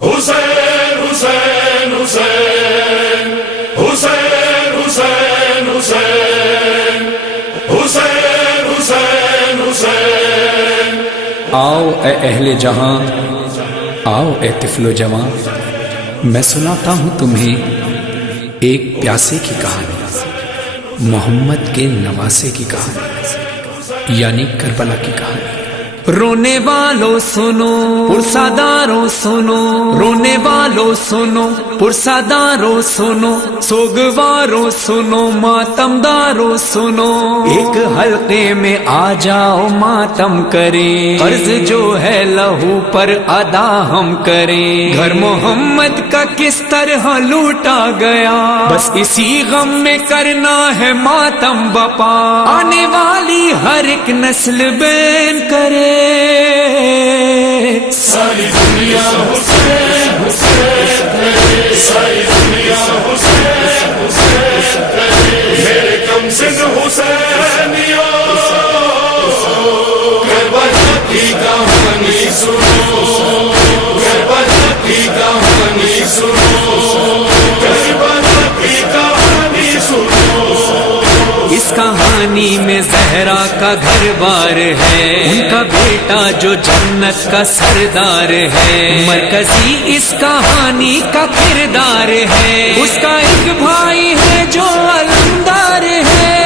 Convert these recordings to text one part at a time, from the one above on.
حسین حسین حسین حسین حسین حسین حسین حسین حسین آؤ اے اہل جہاں، آؤ اے طفل و جوان، میں سناتا ہوں تمہیں ایک پیاسے کی کہانی، محمد کے نواسے کی کہانی، یعنی کربلا کی کہانی۔ رونے والوں سنو، پرساداروں سنو، رونے والوں سنو، پرساداروں سنو، سوگواروں سنو، ماتمداروں سنو، ایک حلقے میں آ جاؤ ماتم کریں، قرض جو ہے لہو پر ادا ہم کریں، گھر محمد کا کس طرح لوٹا گیا، بس اسی غم میں کرنا ہے ماتم بپا، آنے والی ہر ایک نسل بین کرے، ساری دنیا حسین حسین کرے، ساری دنیا حسین حسین کرے، میرے کم سن حسینیوں کربلا کی کہانی سنو، کربلا کی کہانی سنو، کربلا کی کہانی سنو۔ اس کہانی میں زہرا کا گھر بار ہے، ان کا بیٹا جو جنت کا سردار ہے، مرکزی اس کہانی کا کردار ہے، اس کا ایک بھائی ہے جو علمدار ہے،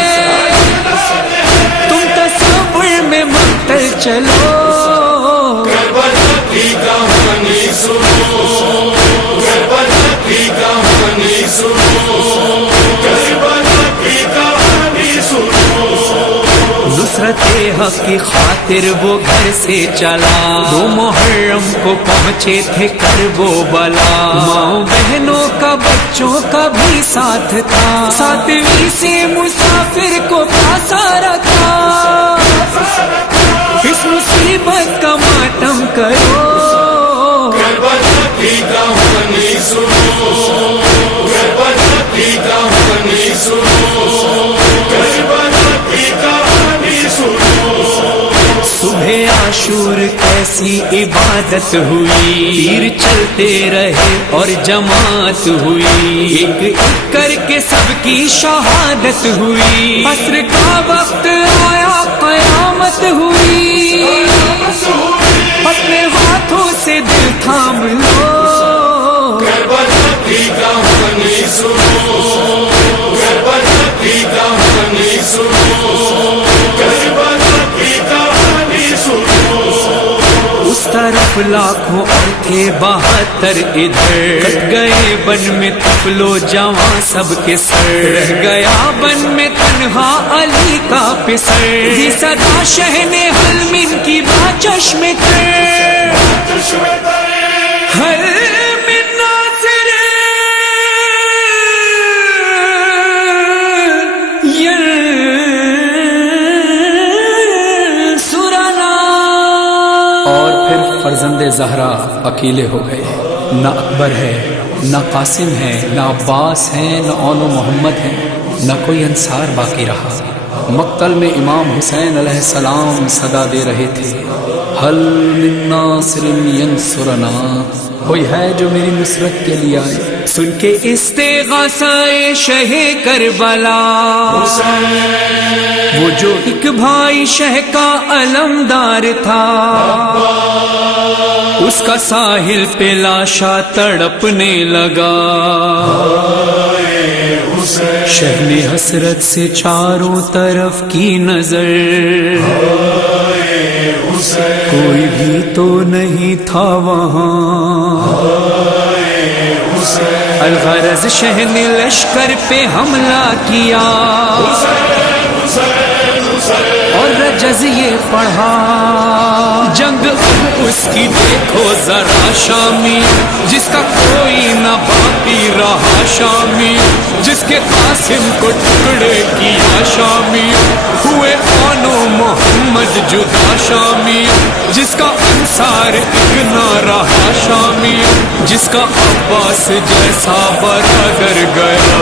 تم تصور میں مقتل چلو، کربلا کی کہانی سنو، کربلا کی کہانی سنو، کربلا کی کہانی سنو۔ نصرت حق کی خاطر وہ گھر سے چلا، 2 محرم کو پہنچے تھے کرب و بلا، ماں بہنوں کا بچوں کا بھی ساتھ تھا، 7ویں سے مسافر کو پاسا رکھا، اس مصیبت کا ماتم کرو، کربلا کی کہانی سنو، کربلا کی کہانی سنو، کربلا کی کہانی سنو۔ صبح عاشور کیسی عبادت ہوئی، تیر چلتے رہے اور جماعت ہوئی، ایک ایک کر کے سب کی شہادت ہوئی، عصر کا وقت آیا قیامت ہوئی، اپنے ہاتھوں سے دل تھام لو، کربلا کی کہانی سنو، کربلا کی کہانی سنو، کربلا کی کہانی سنو۔ اس طرف لاکھوں اور تھے 72 ادھر، کٹ گئے بن میں طفل و جوان سب کے سر، رہ گیا بن میں تنہا علی کا پسر، یہ صدا شہن حلمن کی با چشم تر، ہر من ناصر سرنا۔ اور پھر فرزند زہرا اکیلے ہو گئے، نہ اکبر ہے، نہ قاسم ہے، نہ عباس ہے، نہ اون و محمد ہے، نہ کوئی انصار باقی رہا۔ مقتل میں امام حسین علیہ السلام صدا دے رہے تھے، حل من ناصر ینصرنا، کوئی ہے جو میری نصرت کے لیے آئے، سن کے استغاثہ شہ کربلا، وہ جو ایک بھائی شہ کا علمدار تھا، اس کا ساحل پہ لاشا تڑپنے لگا، شہ نے حسرت سے چاروں طرف کی نظر، کوئی بھی تو نہیں تھا وہاں، الغرض شہ نے لشکر پہ حملہ کیا، اور رجز یہ پڑھا، جنگ اب اس کی دیکھو ذرا شامی، جس کا کوئی نہ باقی رہا شامی، جس کے قاسم کو ٹکڑے کیا شامی، ہوئے آن و محمد جدا شامی، جس کا انصار ایک نہ رہا شامی، جس کا عباس جیسا برادر گیا،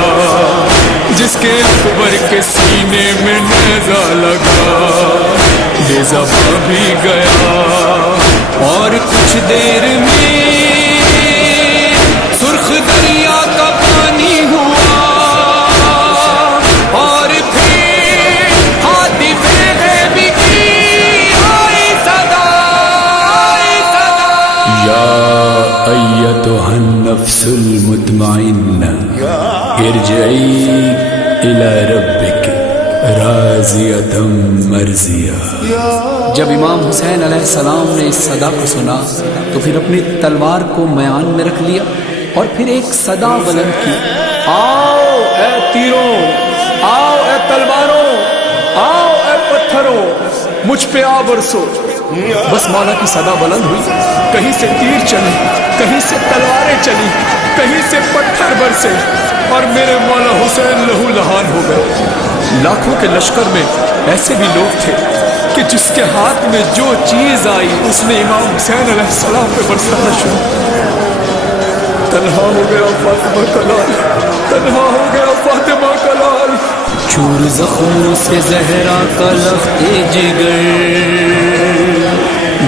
جس کے اکبر کے سینے میں نیزہ لگا، بے زباں بھی گیا، اور کچھ دیر میں ارجعی الی ربک راضیۃ مرضیہ۔ جب امام حسین علیہ السلام نے اس صدا کو سنا تو پھر اپنی تلوار کو میان میں رکھ لیا اور پھر ایک صدا بلند کی، آؤ اے تیروں، آؤ اے تلواروں، آؤ اے پتھروں، مجھ پہ آ برسو۔ بس مولا کی صدا بلند ہوئی، کہیں سے تیر چلے، کہیں سے تلواریں چلی، کہیں سے پتھر برسے اور میرے مولا حسین لہو لہان ہو گئے۔ لاکھوں کے لشکر میں ایسے بھی لوگ تھے کہ جس کے ہاتھ میں جو چیز آئی اس نے امام حسین علیہ السلام پہ برسانا شروع۔ تنہا ہو گیا فاطمہ کا لال، تنہا ہو گیا فاطمہ کا لال۔ چور زخموں سے زہرا کا لخت جگر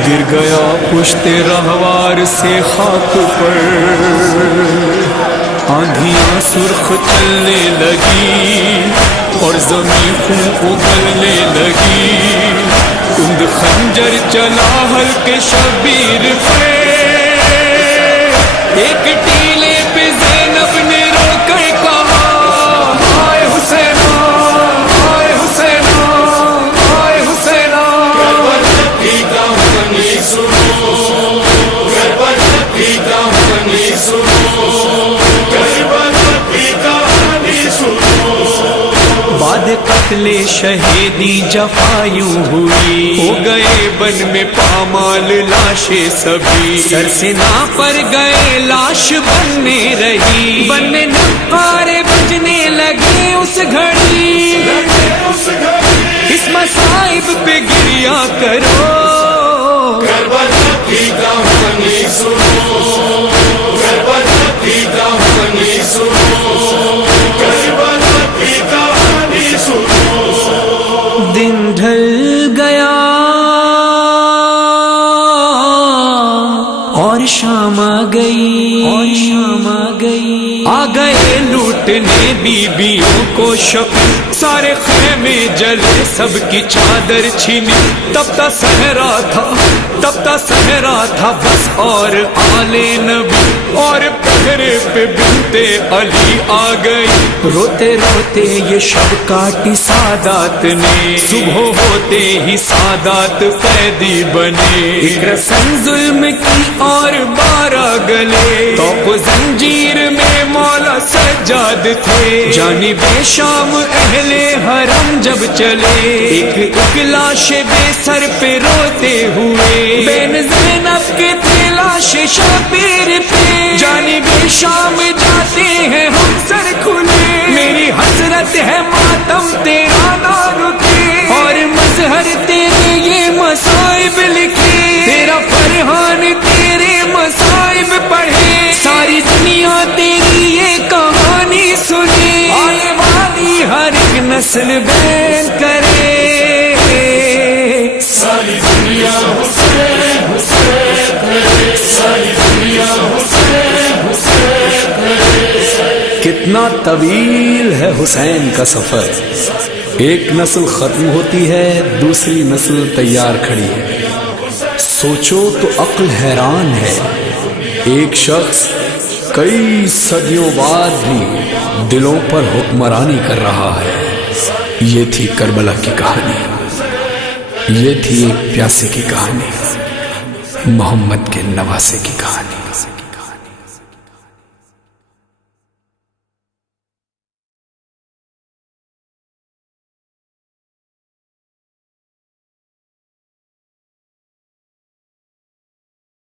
گر گیا پشت رہوار سے خاک پر۔ آندھیاں سرخ چلنے لگی اور زمین خون اگلنے لگی، کند خنجر چلا ہلکے شبیر پہ، ایک ٹیلے پہ زینب نے رو کر کہا، ہائے حسینہ، ہائے حسینہ، ہائے حسینہ۔ کربلا کی کہانی سنو، کربلا کی کہانی سنو، کربلا کی کہانی سنو۔ بعد قتل شہیدی جفایوں ہوئی، ہو گئے بن میں پامال لاشیں سبھی، سر سے نا پر گئے لاش بننے رہی، بننے نقارے بجنے لگے اس گھڑی، اس مصائب پہ گریا کرو۔ کربلا کی کہانی سنو، کربلا کی کہانی سنو، کربلا کی کہانی سنو۔ دن ڈھل گیا اور شام آ گئی، اور شام آ گئی، آ گئے لوٹنے بیویوں کو شب، سارے خیمے جلے سب کی چادر چھینی، تب تا صحرا تھا، تب تا صحرا تھا بس اور آل نبی، اور پہرے پہ بنتے علی آ گئی، روتے روتے یہ شب کاٹی سادات نے، صبح ہوتے ہی سادات قیدی بنے، ایک رسن ظلم کی اور 12 گلے، توق و زنجیر میں مولا سجاد تھے، جانب شام اہل حرم جب چلے، ایک ایک لاش بے سر پہ روتے ہوئے، بین زینب کے تھے لاش شبیر پہ، جانب شام جاتے ہیں ہم سر کھلے، میری حسرت ہے ماتم تیرا نہ رکے، اور مظہر تیرے یہ مصائب لکھے، تیرا فرحان تیرے مصائب پڑھے، ساری دنیا تیری یہ کہانی سنے، آنے والی ہر ایک نسل بیان کرے، ساری دنیا حسین حسین کرے، ساری دنیا حسین حسین کرے۔ کتنا طویل ہے حسین کا سفر، ایک نسل ختم ہوتی ہے دوسری نسل تیار کھڑی ہے، سوچو تو عقل حیران ہے، ایک شخص کئی صدیوں بعد بھی دلوں پر حکمرانی کر رہا ہے۔ یہ تھی کربلا کی کہانی، یہ تھی ایک پیاسے کی کہانی، محمد کے نواسے کی کہانی۔